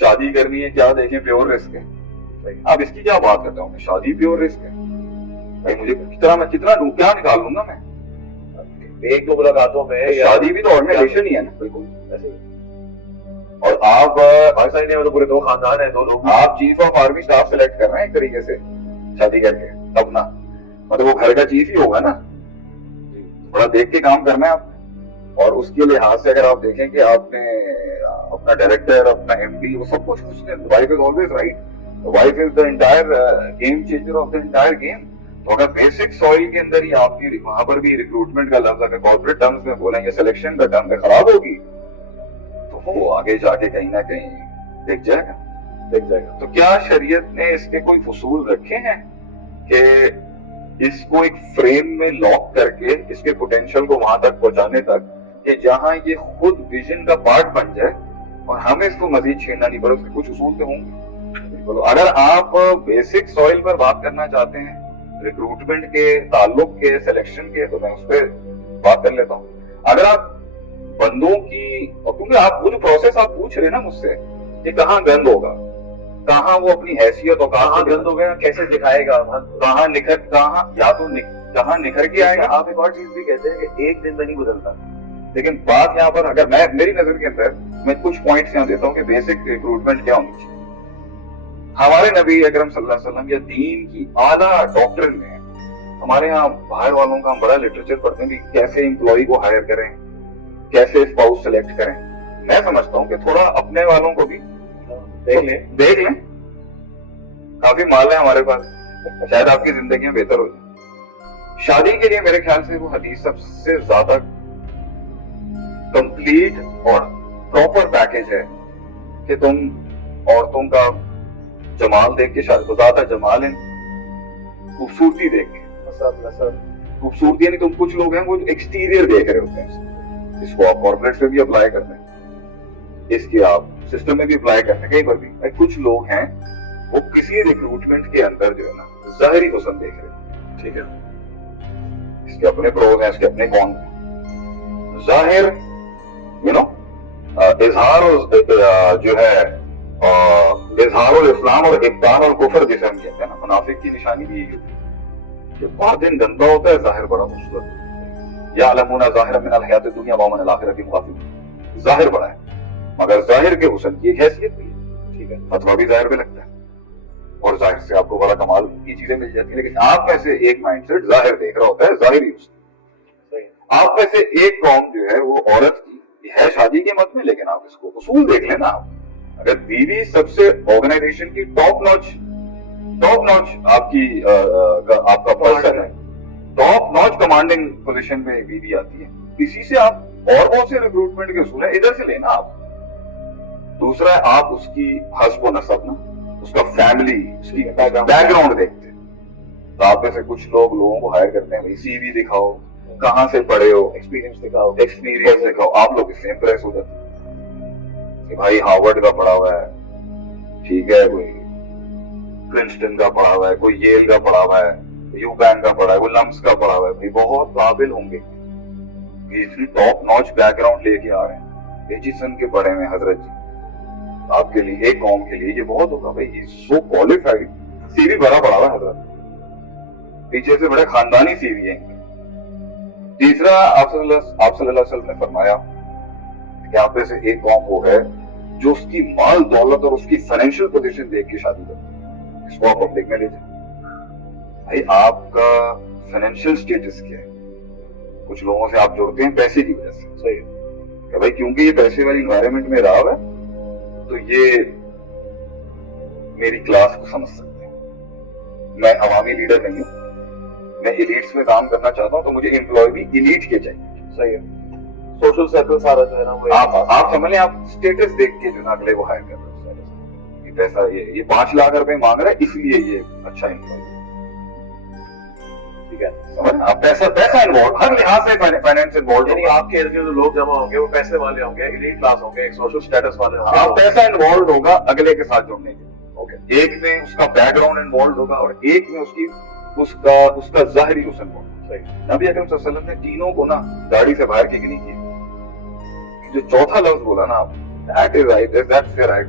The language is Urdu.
شادی کرنی ہے کیا دیکھیں پیور رسک ہے. اب اس کی کیا بات کرتا ہوں میں, شادی پیور رسک ہے بھائی, مجھے کتنا دوں, کیا نکال لوں گا میں ایک دو ملاقاتوں میں. شادی بھی تو آرگنائزیشن ہی ہے نا بالکل ایسے. اور آپ پاکستان میں تو پورے 2 خاندان ہیں, 2 لوگ, آپ chief of army staff select کر رہے ہیں ایک طریقے سے شادی کر کے اپنا, مطلب وہ گھر کا چیف ہی ہوگا نا, تھوڑا دیکھ کے کام کرنا ہے آپ. اور اس کے لحاظ سے اگر آپ دیکھیں کہ آپ نے اپنا ڈائریکٹر, اپنا ایم ڈی, وہ سب کچھ اس نے, wife is always right, wife is the entire game changer of the entire game. تو اگر بیسک سوئل کے اندر ہی آپ کی وہاں پر بھی ریکروٹمنٹ کا لفظ اگر کارپوریٹ ٹرمز میں بولیں یا سلیکشن کا ٹرم خراب ہوگی تو وہ آگے جا کے کہیں نہ کہیں دیکھ جائے گا. تو کیا شریعت نے اس کے کوئی اصول رکھے ہیں کہ اس کو ایک فریم میں لاک کر کے اس کے پوٹینشیل کو وہاں تک پہنچانے تک کہ جہاں یہ خود ویژن کا پارٹ بن جائے اور ہمیں اس کو مزید چھیڑنا نہیں پڑے, اس کے کچھ اصول تو ہوں گے. اگر آپ بیسک سوئل پر بات کرنا چاہتے ہیں, ریکروٹمنٹ کے, تعلق کے, سلیکشن کے, تو میں اس پہ بات کر لیتا ہوں. اگر آپ بندوں کی, کیونکہ آپ وہ جو پروسیس آپ پوچھ رہے ہیں نا مجھ سے کہ کہاں گند ہوگا, کہاں وہ اپنی حیثیت اور کہاں گند ہو گیا, کیسے دکھائے گا, کہاں یا تو کہاں نکھر کے آئے گا. آپ ایک اور چیز بھی کہتے ہیں کہ ایک دن میں نہیں بدلتا, لیکن بات یہاں پر اگر میری نظر کے اندر میں کچھ پوائنٹس یہاں دیتا ہوں کہ بیسک ریکروٹمنٹ کیا ہونی چاہیے. ہمارے نبی اکرم صلی اللہ علیہ وسلم یا دین کی اعلیٰ ڈاکٹر میں, ہمارے یہاں باہر والوں کا ہم بڑا لٹریچر پڑھتے ہیں کہ کیسے امپلائی کو ہائر کریں, کیسے اسپاؤس سلیکٹ کریں. میں سمجھتا ہوں کہ تھوڑا اپنے والوں کو بھی دیکھ لیں. کافی مال ہے ہمارے پاس, شاید آپ کی زندگی میں بہتر ہو جائے. شادی کے لیے میرے خیال سے وہ حدیث سب سے زیادہ کمپلیٹ اور پراپر پیکج ہے کہ تم عورتوں کا جمال دیکھ کے شادی, زیادہ جمال ہے خوبصورتی دیکھ کے, خوبصورتی یعنی تم کچھ لوگ ہیں وہ ایکسٹیریئر دیکھ رہے ہوتے ہیں, اس کو آپ کارپوریٹ سے بھی اپلائی کرتے ہیں, اس کی آپ سسٹم میں بھی اپلائی کرتے ہیں, کہیں پر بھی. کچھ لوگ ہیں وہ کسی ریکروٹمنٹ کے اندر جو ہے نا ظاہری حسن دیکھ رہے ہیں, ٹھیک ہے, اس کے اپنے پروز ہیں, اس کے اپنے کون ہیں. ظاہر اظہار جو ہے اظہار الاسلام اور ابطال الکفر جسے ہم کہتے ہیں نا, منافق کی نشانی بھی یہی ہوتی ہے کہ باطن گندا ہوتا ہے, ظاہر بڑا خوبصورت. یعلمون ظاہرا من الحیات الدنیا وهم عن الآخرۃ غافلون. ظاہر بڑا ہے مگر ظاہر کے حسن کی ایک حیثیت بھی ہے, ٹھیک ہے, فتویٰ بھی ظاہر میں لگتا ہے اور ظاہر سے آپ کو بڑا کمال کی چیزیں مل جاتی ہیں. لیکن آپ میں سے ایک مائنڈ سیٹ ظاہر دیکھ رہا ہوتا ہے, ظاہری حسن. آپ میں سے ایک قوم جو ہے وہ عورت کی ہے شادی کے مت میں, لیکن آپ اس کو اصول دیکھ لیں نا. آپ اگر بیوی سب سے آرگنائزیشن کی ٹاپ نوچ آپ کا پرسن ہے, ٹاپ نوچ کمانڈنگ پوزیشن میں بیوی آتی ہے, اسی سے آپ اور بہت سے ریکروٹمنٹ کے اصول ہیں, ادھر سے لینا آپ. دوسرا ہے آپ اس کی حسب و نسب نا, اس کا فیملی, اس کی بیک گراؤنڈ دیکھتے ہیں. تو آپ میں سے کچھ لوگوں کو ہائر کرتے ہیں, بھائی سی وی دکھاؤ, کہاں سے پڑھے ہو, ایکسپیرینس دکھاؤ. آپ لوگ اس سے امپریس ہو جاتے ہیں کہ بھائی ہارورڈ کا پڑھا ہوا ہے, ٹھیک ہے, کوئی پرنسٹن کا پڑھا ہوا ہے, کوئی ییل کا پڑھا ہوا ہے, یو پین کا پڑھا ہے, کوئی لمس کا پڑھا ہوا ہے. بھائی بہت قابل ہوں گے, اتنی ٹاپ نوچ بیک گراؤنڈ لے کے آ رہے ہیں, ایجیسن کے پڑھے ہوئے حضرت جی. آپ کے لیے, ایک قوم کے لیے یہ بہت ہوگا بھائی, یہ سو کوالیفائڈ, سی وی بڑا پڑا ہوا حضرت, پیچھے سے بڑے خاندانی سی وی ہیں. تیسرا آپ صلی اللہ علیہ وسلم نے فرمایا کہ آپ میں سے ایک قوم وہ ہے جو اس کی مال دولت اور اس کی فائنینشیل پوزیشن دیکھ کے شادی کرتے ہیں. اس کو آپ پبلک میں لے جائیں. بھائی آپ کا فائنینشیل سٹیٹس کیا ہے؟ کچھ لوگوں سے آپ جڑتے ہیں پیسے کی وجہ سے, صحیح کہ بھائی کیونکہ یہ پیسے والی انوائرمنٹ میں رہا ہوا ہے تو یہ میری کلاس کو سمجھ سکتے ہیں. میں عوامی لیڈر نہیں ہوں, میں ایلیٹس میں کام کرنا چاہتا ہوں, تو مجھے امپلائی بھی ایلیٹ کے چاہیے. صحیح ہے, سوشل سرکل سارا جو ہے نا آپ سمجھ لیں, آپ اسٹیٹس دیکھ کے جو نا اگلے کو ہائر کر رہے ہیں. یہ پیسہ یہ 5 لاکھ روپے مانگ رہا ہے اس لیے یہ اچھا امپلائی, ٹھیک ہے, سمجھ آپ پیسہ انوالو, ہر لحاظ سے فائنینس انوالو. یعنی آپ کے ارد گرد لوگ جمع ہوں گے, وہ پیسے والے ہوں گے, ایلیٹ کلاس ہوں گے, ایک سوشل سٹیٹس والے ہوں گے. آپ پیسہ انوالو ہوگا اگلے کے ساتھ جڑنے کے, ایک میں اس کا بیک گراؤنڈ انوالو ہوگا اور ایک میں اس کا ظاہری حسن ہوگا. نبی اکرم صلی اللہ علیہ وسلم نے تینوں کو نا داڑھی سے باہر کی نہیں کی. جو چوتھا لفظ بولا نا آپ, that's the right.